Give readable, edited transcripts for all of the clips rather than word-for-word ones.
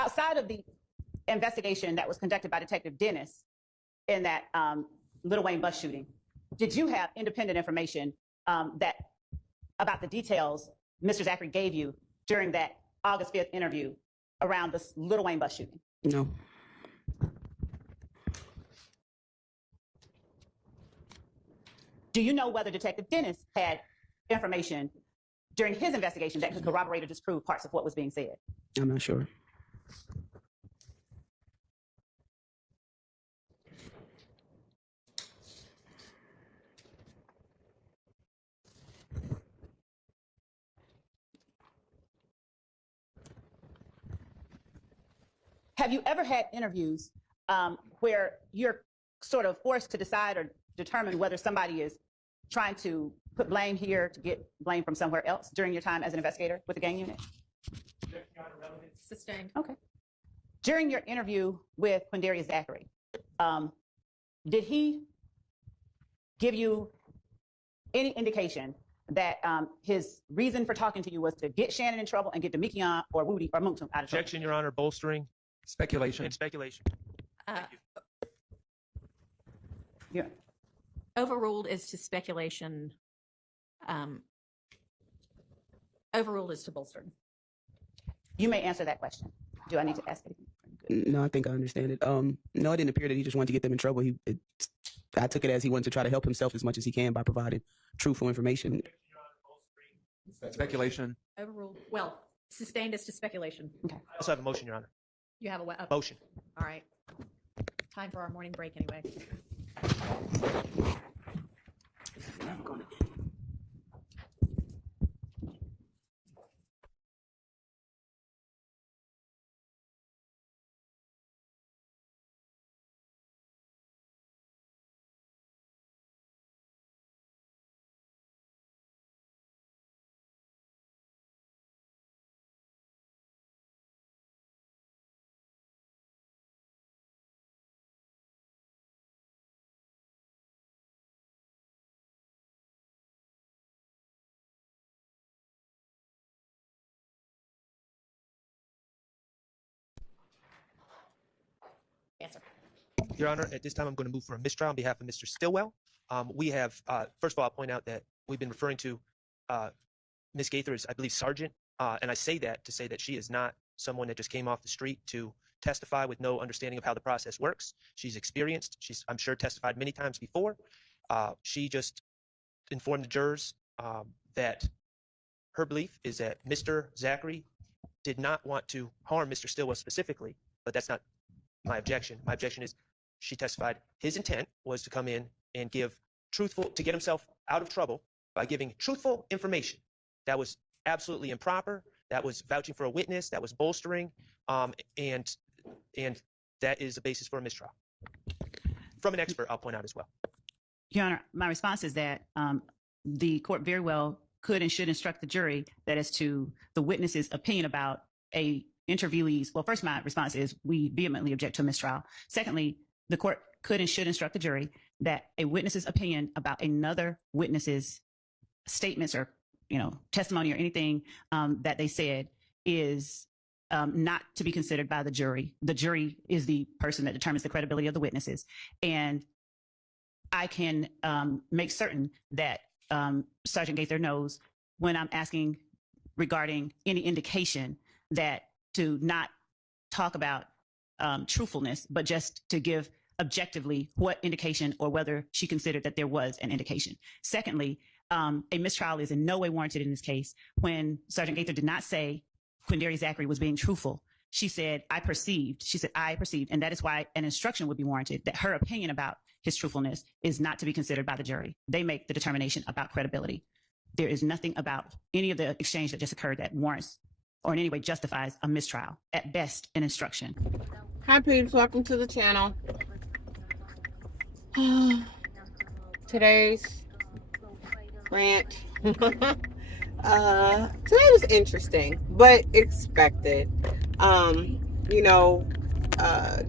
outside of the investigation that was conducted by Detective Dennis in that Little Wayne bus shooting, did you have independent information that about the details Mr. Zachary gave you during that August 5th interview around this Little Wayne bus shooting? No. Do you know whether Detective Dennis had information during his investigation that could corroborate or disprove parts of what was being said? I'm not sure. Have you ever had interviews where you're sort of forced to decide or determine whether somebody is trying to put blame here to get blame from somewhere else during your time as an investigator with the gang unit? Sustained. Okay. During your interview with Quindarius Zachary, did he give you any indication that his reason for talking to you was to get Shannon in trouble and get Demekion or Woody or Muntu out of trouble? Objection, Your Honor. Bolstering. Speculation. And speculation. Thank you. Yeah. Overruled is to speculation. Overruled is to bolstering. You may answer that question. Do I need to ask anything? No, I think I understand it. No, it didn't appear that he just wanted to get them in trouble. I took it as he wanted to try to help himself as much as he can by providing truthful information. Speculation. Overruled. Well, sustained is to speculation. Okay. I also have a motion, Your Honor. You have a Motion. All right. Time for our morning break anyway. Answer. Your Honor, at this time, I'm going to move for a mistrial on behalf of Mr. Stillwell. We have, first of all, I'll point out that we've been referring to Ms. Gaither as, I believe, Sergeant. And I say that to say that she is not someone that just came off the street to testify with no understanding of how the process works. She's experienced. She's, I'm sure, testified many times before. She just informed the jurors that her belief is that Mr. Zachary did not want to harm Mr. Stillwell specifically, but that's not my objection. My objection is she testified his intent was to come in and give truthful, to get himself out of trouble by giving truthful information. That was absolutely improper. That was vouching for a witness. That was bolstering. And that is a basis for a mistrial. From an expert, I'll point out as well. Your Honor, my response is that the court very well could and should instruct the jury that as to the witness's opinion about a interviewees. Well, first, my response is we vehemently object to a mistrial. Secondly, the court could and should instruct the jury that a witness's opinion about another witness's statements or, testimony or anything that they said is not to be considered by the jury. The jury is the person that determines the credibility of the witnesses. And I can make certain that Sergeant Gaither knows when I'm asking regarding any indication that to not talk about truthfulness, but just to give objectively what indication or whether she considered that there was an indication. Secondly, a mistrial is in no way warranted in this case. When Sergeant Gaither did not say Quindarius Zachary was being truthful, she said, I perceived. She said, I perceived. And that is why an instruction would be warranted, that her opinion about his truthfulness is not to be considered by the jury. They make the determination about credibility. There is nothing about any of the exchange that just occurred that warrants or in any way justifies a mistrial. At best, an instruction. Hi, peeps. Welcome to the channel. Today's rant. Today was interesting, but expected.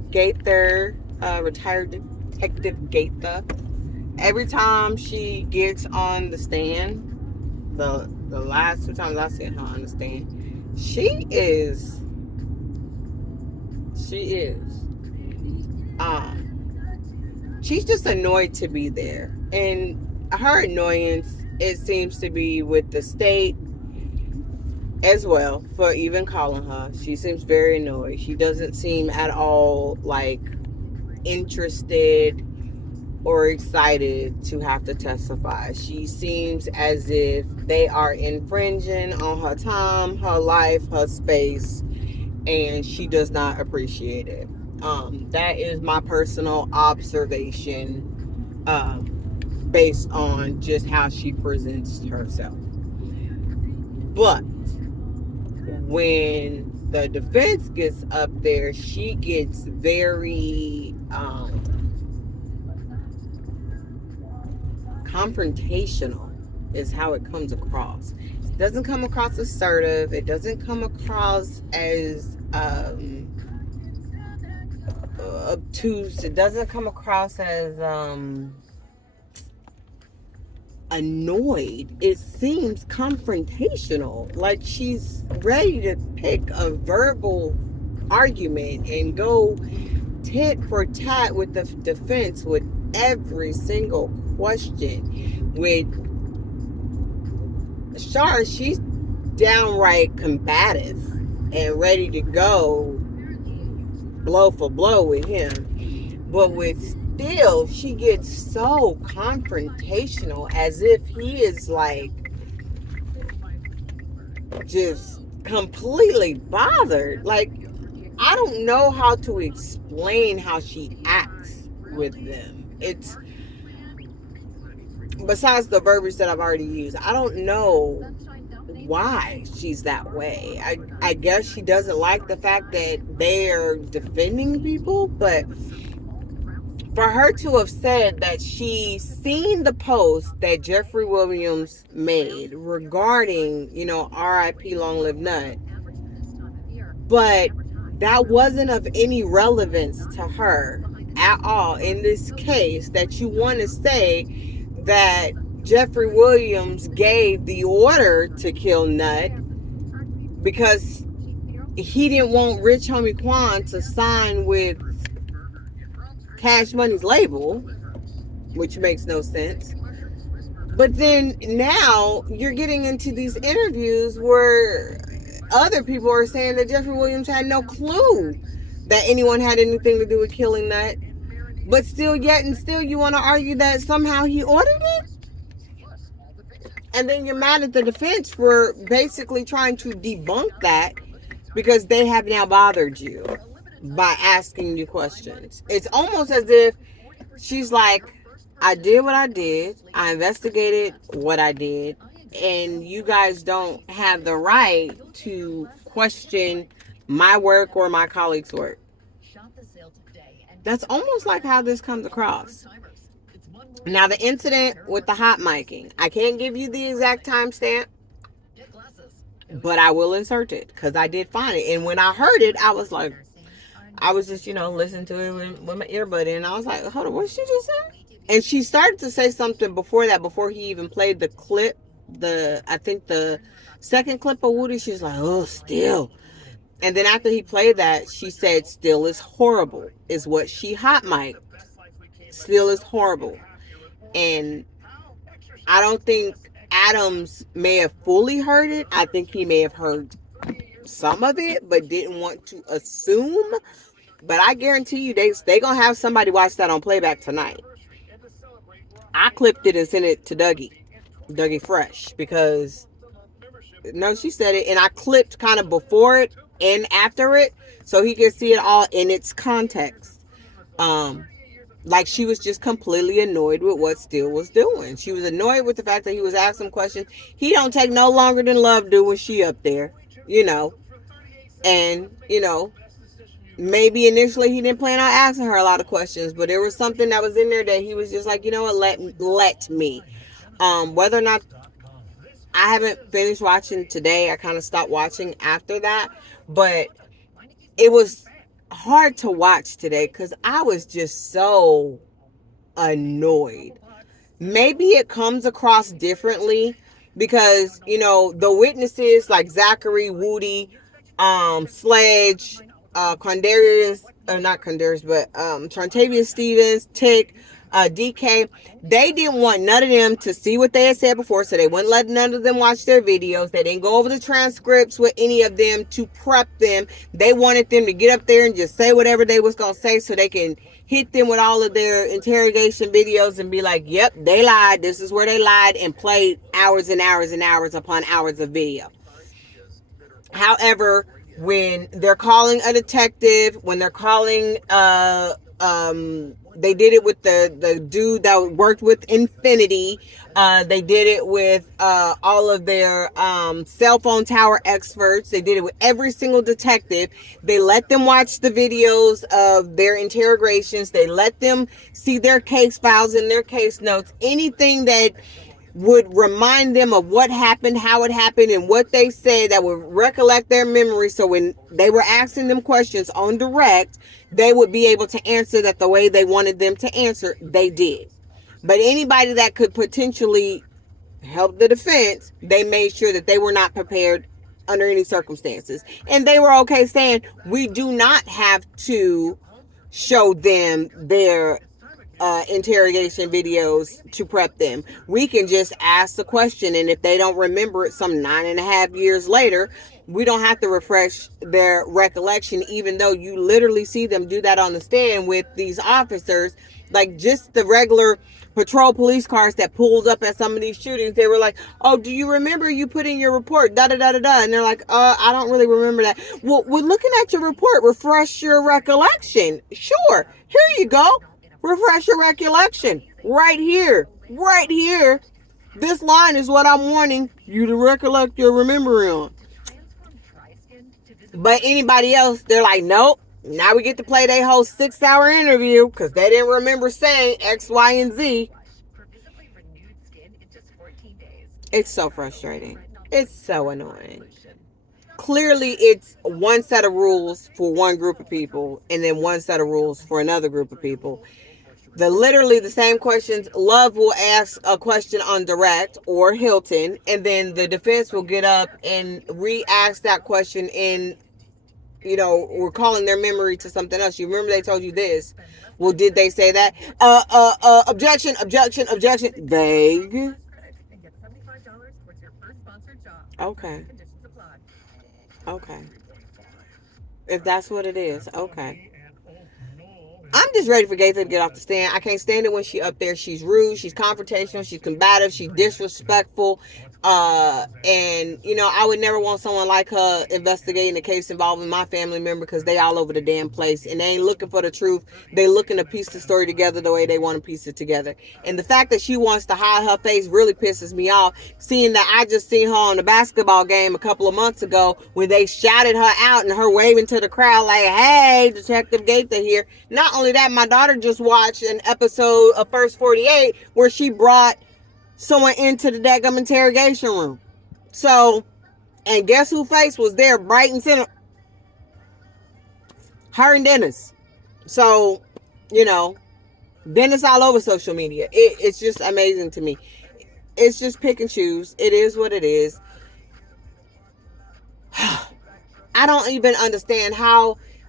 Gaither, retired Detective Gaither, every time she gets on the stand, the last two times I've seen her on the stand, she is She is. She's just annoyed to be there. And her annoyance, it seems to be with the state as well for even calling her. She seems very annoyed. She doesn't seem at all like interested or excited to have to testify. She seems as if they are infringing on her time, her life, her space, and she does not appreciate it. That is my personal observation based on just how she presents herself. But when the defense gets up there, she gets very confrontational is how it comes across. It doesn't come across assertive. It doesn't come across as obtuse. It doesn't come across as annoyed. It seems confrontational, like she's ready to pick a verbal argument and go tit for tat with the defense with every single question. With Shar, she's downright combative and ready to go blow for blow with him. But with Still, she gets so confrontational, as if he is like just completely bothered. Like, I don't know how to explain how she acts with them. It's besides the verbiage that I've already used. I don't know why she's that way. I guess she doesn't like the fact that they're defending people, but for her to have said that she seen the post that Jeffrey Williams made regarding, RIP Long Live Nut, but that wasn't of any relevance to her at all in this case, that you want to say that Jeffrey Williams gave the order to kill Nut because he didn't want Rich Homie Quan to sign with Cash Money's label, which makes no sense. But then now you're getting into these interviews where other people are saying that Jeffrey Williams had no clue that anyone had anything to do with killing Nut. But still you want to argue that somehow he ordered it? And then you're mad at the defense for basically trying to debunk that because they have now bothered you by asking you questions. It's almost as if she's like, I did what I did. I investigated what I did. And you guys don't have the right to question my work or my colleagues' work. That's almost like how this comes across. Now, the incident with the hot micing, I can't give you the exact timestamp, but I will insert it because I did find it. And when I heard it, I was like, I was just, listening to it with my earbud in. And I was like, hold on, what did she just say? And she started to say something before that, before he even played the clip. I think the second clip of Woody, she's like, oh, Still. And then after he played that, she said, Still is horrible, is what she hot mic'd. Still is horrible. And I don't think Adams may have fully heard it. I think he may have heard some of it, but didn't want to assume. But I guarantee you, they gonna have somebody watch that on playback tonight. I clipped it and sent it to Dougie Fresh, because no, she said it, and I clipped kind of before it and after it, so he could see it all in its context. Like she was just completely annoyed with what Still was doing. She was annoyed with the fact that he was asking questions. He don't take no longer than Love do when she up there, and maybe initially he didn't plan on asking her a lot of questions, but there was something that was in there that he was just like, let me. Whether or not, I haven't finished watching today. I kind of stopped watching after that, but it was hard to watch today because I was just so annoyed. Maybe it comes across differently because, the witnesses like Zachary, Woody, Sledge, Quandarius, or not Quandarius, but Trontavious Stevens, Tick, DK, they didn't want none of them to see what they had said before, so they wouldn't let none of them watch their videos. They didn't go over the transcripts with any of them to prep them. They wanted them to get up there and just say whatever they was going to say so they can hit them with all of their interrogation videos and be like, yep, they lied. This is where they lied, and played hours and hours and hours upon hours of video. However, when they're calling a detective, when they're calling, they did it with the dude that worked with Infinity. They did it with all of their cell phone tower experts. They did it with every single detective. They let them watch the videos of their interrogations. They let them see their case files and their case notes. Anything that would remind them of what happened, how it happened, and what they said, that would recollect their memory. So when they were asking them questions on direct, they would be able to answer that the way they wanted them to answer. They did. But anybody that could potentially help the defense, they made sure that they were not prepared under any circumstances. And they were okay saying, we do not have to show them their interrogation videos to prep them. We can just ask the question, and if they don't remember it some 9.5 years later, we don't have to refresh their recollection, even though you literally see them do that on the stand with these officers. Like just the regular patrol police cars that pulled up at some of these shootings, they were like, oh, do you remember you put in your report, da da da da da, and they're like, I don't really remember that. Well, we're looking at your report, refresh your recollection. Sure, here you go. Refresh your recollection. Right here. Right here. This line is what I'm wanting you to recollect your memory on. But anybody else, they're like, nope. Now we get to play their whole 6-hour interview because they didn't remember saying X, Y, and Z. It's so frustrating. It's so annoying. Clearly, it's one set of rules for one group of people and then one set of rules for another group of people. Literally the same questions. Love will ask a question on direct or Hilton, and then the defense will get up and re-ask that question in, recalling their memory to something else. You remember they told you this. Well, did they say that? Objection, objection, objection. Vague. Okay. Okay. If that's what it is, okay. I'm just ready for Gaither to get off the stand. I can't stand it when she up there. She's rude, she's confrontational, she's combative, she's disrespectful. And I would never want someone like her investigating a case involving my family member, because they all over the damn place and they ain't looking for the truth. They looking to piece the story together the way they want to piece it together. And the fact that she wants to hide her face really pisses me off, seeing that I just seen her on the basketball game a couple of months ago when they shouted her out and her waving to the crowd like, hey, Detective Gaither here. Not only that, my daughter just watched an episode of First 48 where she brought someone into the daggum interrogation room. So, and guess who face was there bright and center? Her and Dennis. So, Dennis all over social media. It's just amazing to me. It's just pick and choose. It is what it is. I don't even understand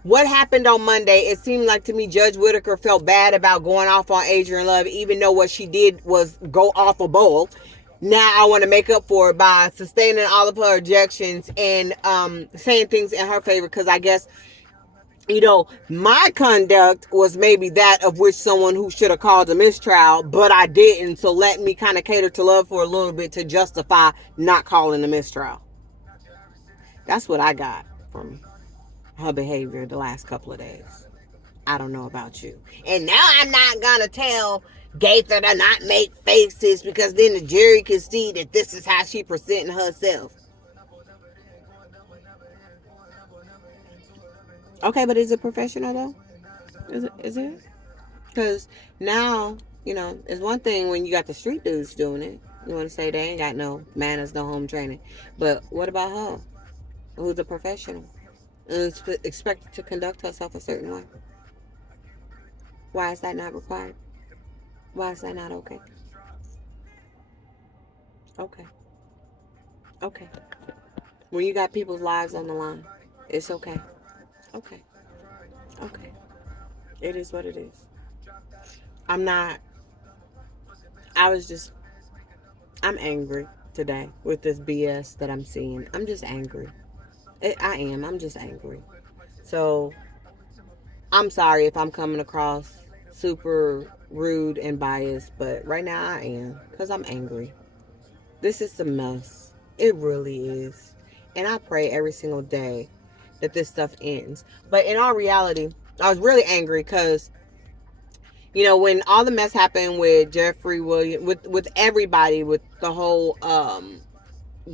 what happened on Monday. It seemed like to me Judge Whitaker felt bad about going off on Adrian Love, even though what she did was go off a bowl. Now I want to make up for it by sustaining all of her objections and saying things in her favor, because I guess, my conduct was maybe that of which someone who should have called a mistrial, but I didn't. So let me kind of cater to Love for a little bit to justify not calling a mistrial. That's what I got from her behavior the last couple of days. I don't know about you. And now I'm not gonna tell Gaither to not make faces, because then the jury can see that this is how she presenting herself. Okay, but is it professional though? Is it? Because now, it's one thing when you got the street dudes doing it. You want to say they ain't got no manners, no home training. But what about her? Who's a professional? And is expected to conduct herself a certain way. Why is that not required? Why is that not okay? Okay. Okay. When you got people's lives on the line, it's okay. Okay. Okay. It is what it is. I'm not, I'm angry today with this BS that I'm seeing. I'm just angry. I am. I'm just angry. So I'm sorry if I'm coming across super rude and biased, but right now I am because I'm angry. This is a mess. It really is. And I pray every single day that this stuff ends. But in all reality, I was really angry because, you know, when all the mess happened with Jeffrey Williams, with everybody, with the whole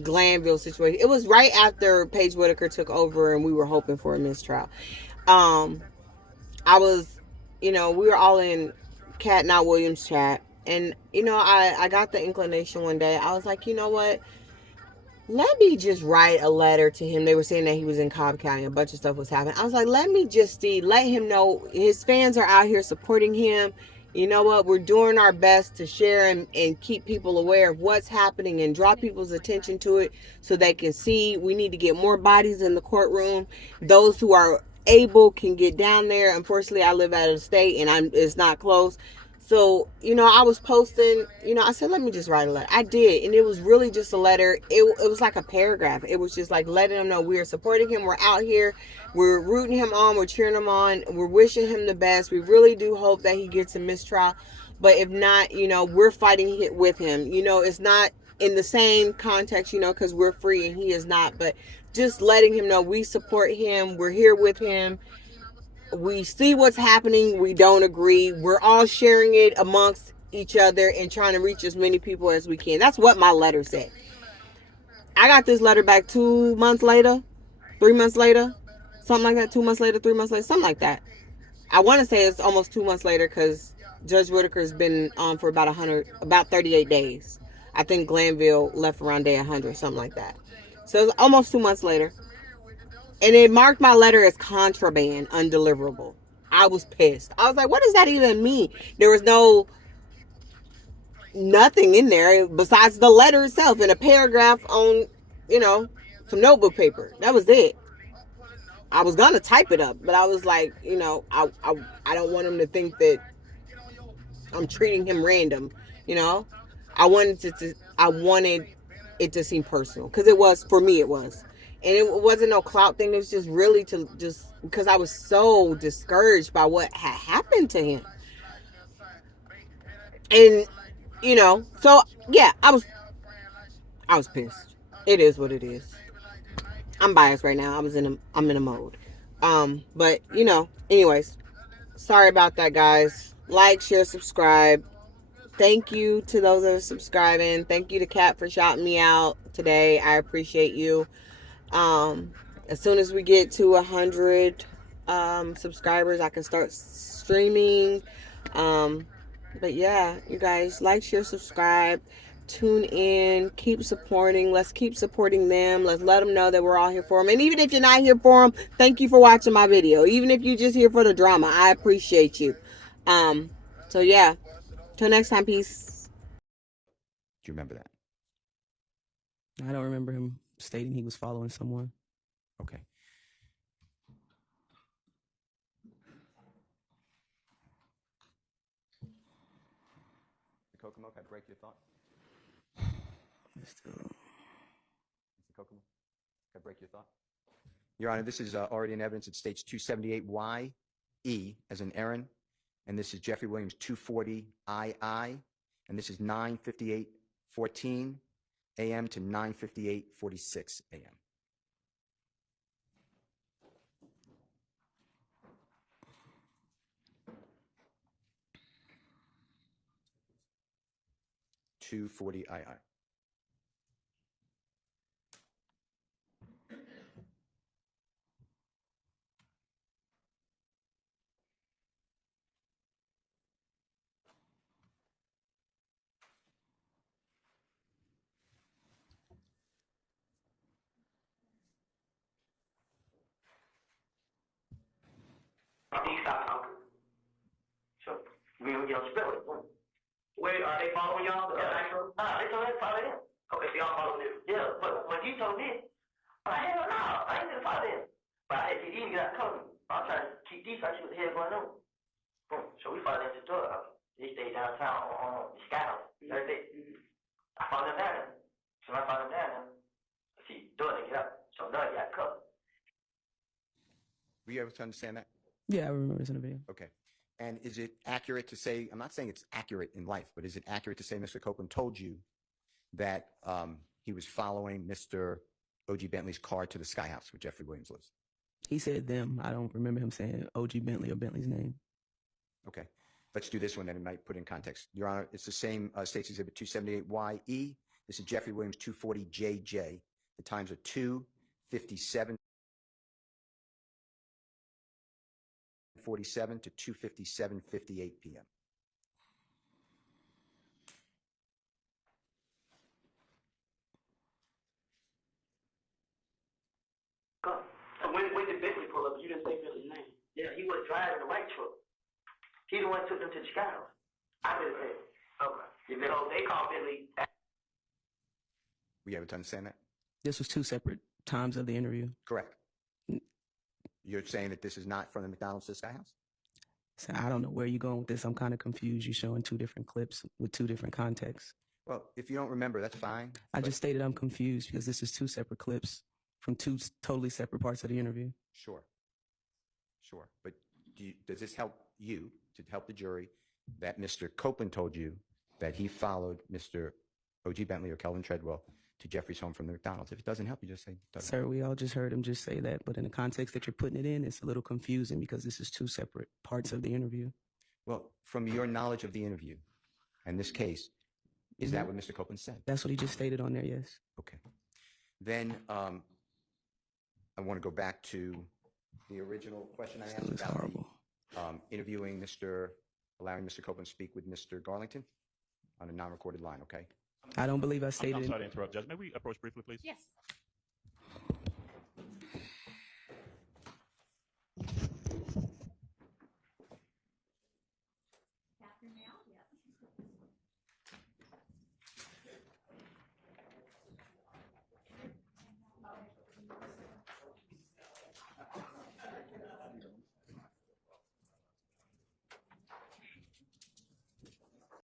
Glanville situation, it was right after Paige Whitaker took over and we were hoping for a mistrial. I was, you know, we were all in Cat Not Williams chat. And, you know, I got the inclination one day. I was like, you know what? Let me just write a letter to him. They were saying that he was in Cobb County. A bunch of stuff was happening. I was like, let me just let him know his fans are out here supporting him. You know what? We're doing our best to share and keep people aware of what's happening and draw people's attention to it so they can see. We need to get more bodies in the courtroom. Those who are able can get down there. Unfortunately, I live out of the state and it's not close. So, you know, I was posting, you know, I said, let me just write a letter. I did. And it was really just a letter. It was like a paragraph. It was just like letting him know we are supporting him. We're out here. We're rooting him on. We're cheering him on. We're wishing him the best. We really do hope that he gets a mistrial. But if not, you know, we're fighting with him. You know, it's not in the same context, you know, because we're free and he is not. But just letting him know we support him. We're here with him. We see what's happening. We don't agree. We're all sharing it amongst each other and trying to reach as many people as we can. That's what my letter said. I got this letter back 2 months later, 3 months later, something like that. 2 months later, 3 months later, something like that. I want to say it's almost 2 months later because Judge Whitaker's been on for about 38 days. I think Glanville left around day 100, something like that. So it's almost 2 months later. And it marked my letter as contraband, undeliverable. I was pissed. I was like, what does that even mean? There was nothing in there besides the letter itself and a paragraph on, you know, some notebook paper. That was it. I was going to type it up, but I was like, you know, I don't want him to think that I'm treating him random, you know? I wanted it to seem personal because it was, for me, it was. And it wasn't no clout thing. It was just really because I was so discouraged by what had happened to him. And, you know, so yeah, I was pissed. It is what it is. I'm biased right now. I'm in a mode. But you know, anyways, sorry about that, guys. Like, share, subscribe. Thank you to those that are subscribing. Thank you to Kat for shouting me out today. I appreciate you. As soon as we get to 100 subscribers, I can start streaming. But yeah, you guys, like, share, subscribe, tune in, keep supporting. Let's keep supporting them. Let's let them know that we're all here for them. And even if you're not here for them, thank you for watching my video. Even if you're just here for the drama, I appreciate you. So yeah, till next time, peace. Do you remember that? I don't remember him stating he was following someone. Okay. Mr. Kokomo, can I break your thought? Mr. Kokomo, can I break your thought? Your Honor, this is already in evidence. It states 278YE as in Aaron, and this is Jeffrey Williams 240II, and this is 9:58:14 a.m. to 9:58:46 a.m. II. Please stop talking. Sure. We will get spill it. Wait, are they following y'all? Nah, they told us to follow them. Okay, so y'all follow them. Yeah, but when you told me, hell no, I ain't gonna follow them. But if you even got coming. I'm trying to keep these out, see what the hell going on. Boom. So we followed into the door. They stayed downtown on the Sky House. Every day. I followed them down there. So when I followed them down there, I see the door, they get up. So now he got covered. Were you able to understand that? Yeah, I remember this in the video. Okay. And is it accurate to say, I'm not saying it's accurate in life, but is it accurate to say Mr. Copeland told you that he was following Mr. O.G. Bentley's car to the Sky House where Jeffrey Williams lives? He said them. I don't remember him saying O.G. Bentley or Bentley's name. Okay. Let's do this one, then it might put in context. Your Honor, it's the same State's Exhibit 278YE. This is Jeffrey Williams 240JJ. The times are 2:57:47 to 2:57:58 p.m. Go. And when did Bentley pull up? You didn't say Bentley's name. Yeah, he was driving the white truck. He the one who took them to the Sky House. I didn't say it. Okay. You know, they called Bentley. Were you able to understand that? This was two separate times of the interview. Correct. You're saying that this is not from the McDonald's to the Sky House? So I don't know where you're going with this. I'm kind of confused. You're showing two different clips with two different contexts. Well, if you don't remember, that's fine. I just stated I'm confused because this is two separate clips from two totally separate parts of the interview. Sure. Sure. But does this help you to help the jury that Mr. Copeland told you that he followed Mr. O.G. Bentley or Kelvin Treadwell to Jeffrey's home from the McDonald's? If it doesn't help you, just say it doesn't. Sir, we all just heard him just say that, but in the context that you're putting it in, it's a little confusing because this is two separate parts of the interview. Well, from your knowledge of the interview and this case, is that what Mr. Copeland said? That's what he just stated on there, yes. Okay. Then I want to go back to the original question I asked This is about horrible. interviewing allowing Mr. Copeland to speak with Mr. Garlington on a non-recorded line, okay? I don't believe I stated I'm it. sorry to interrupt, Judge. May we approach briefly, please? Yes.